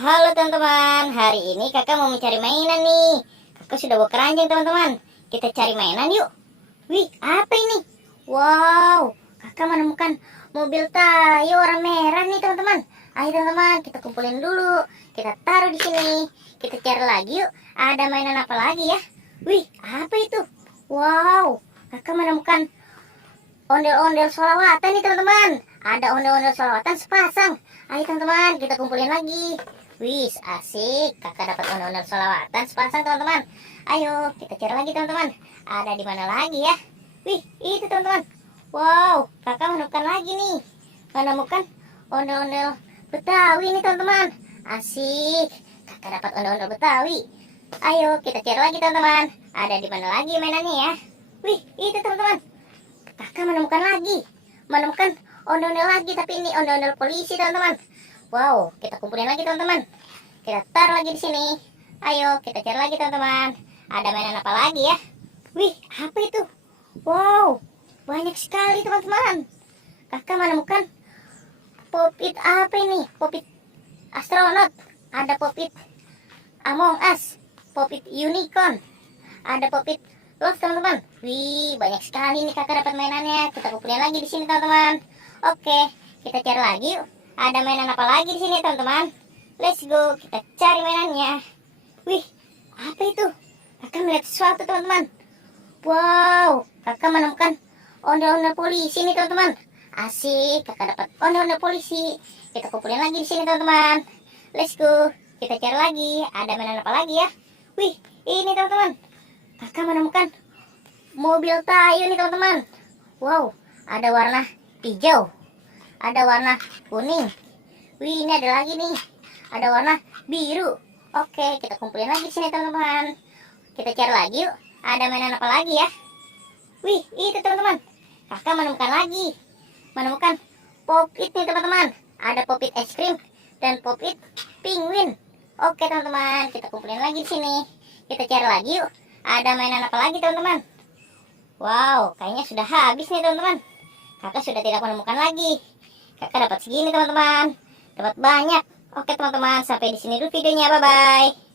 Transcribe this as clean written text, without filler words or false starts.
Halo teman-teman, hari ini kakak mau mencari mainan nih. Kakak sudah bawa keranjang teman-teman. Kita cari mainan yuk. Wih, apa ini? Wow, kakak menemukan mobil Tayo warna merah nih teman-teman. Ayo teman-teman, kita kumpulin dulu. Kita taruh di sini. Kita cari lagi yuk. Ada mainan apa lagi ya? Wih, apa itu? Wow, kakak menemukan ondel-ondel sholawatan nih teman-teman. Ada ondel-ondel sholawatan sepasang. Ayo teman-teman, kita kumpulin lagi. Wih, asik. Kakak dapat ondel-ondel sholawatan sepasang teman-teman. Ayo, kita cari lagi teman-teman. Ada di mana lagi ya? Wih, itu teman-teman. Wow, kakak menemukan lagi nih. Menemukan ondel-ondel Betawi nih teman-teman. Asik. Kakak dapat ondel-ondel Betawi. Ayo, kita cari lagi teman-teman. Ada di mana lagi mainannya ya? Wih, itu teman-teman. Kakak menemukan ondel-ondel lagi, tapi ini ondel-ondel polisi teman-teman. Wow, kita kumpulin lagi teman-teman. Kita taruh lagi di sini. Ayo, kita cari lagi teman-teman. Ada mainan apa lagi ya? Wih, apa itu? Wow, banyak sekali teman-teman. Kakak menemukan popit apa ini? Popit astronot. Ada popit Among Us, popit unicorn, ada popit Love teman-teman. Wih, banyak sekali nih kakak dapat mainannya. Kita kumpulin lagi di sini teman-teman. Oke, kita cari lagi yuk. Ada mainan apa lagi di sini teman-teman? Let's go, kita cari mainannya. Wih, apa itu? Kakak melihat sesuatu teman-teman. Wow, kakak menemukan ondel-ondel polisi nih teman-teman. Asik, kakak dapat ondel-ondel polisi. Kita kumpulin lagi di sini teman-teman. Let's go, kita cari lagi. Ada mainan apa lagi ya? Wih, ini teman-teman. Kakak menemukan mobil Tayo nih teman-teman. Wow, ada warna hijau, ada warna kuning. Wih, ini ada lagi nih. Ada warna biru. Oke, kita kumpulin lagi di sini teman-teman. Kita cari lagi yuk. Ada mainan apa lagi ya? Wih, itu teman-teman. Kakak menemukan popit nih teman-teman. Ada popit es krim dan popit penguin. Oke teman-teman, kita kumpulin lagi di sini. Kita cari lagi yuk. Ada mainan apa lagi teman-teman? Wow, kayaknya sudah habis nih teman-teman. Kakak sudah tidak menemukan lagi. Kakak dapat segini teman-teman. Dapat banyak. Oke teman-teman, sampai di sini dulu videonya. Bye-bye.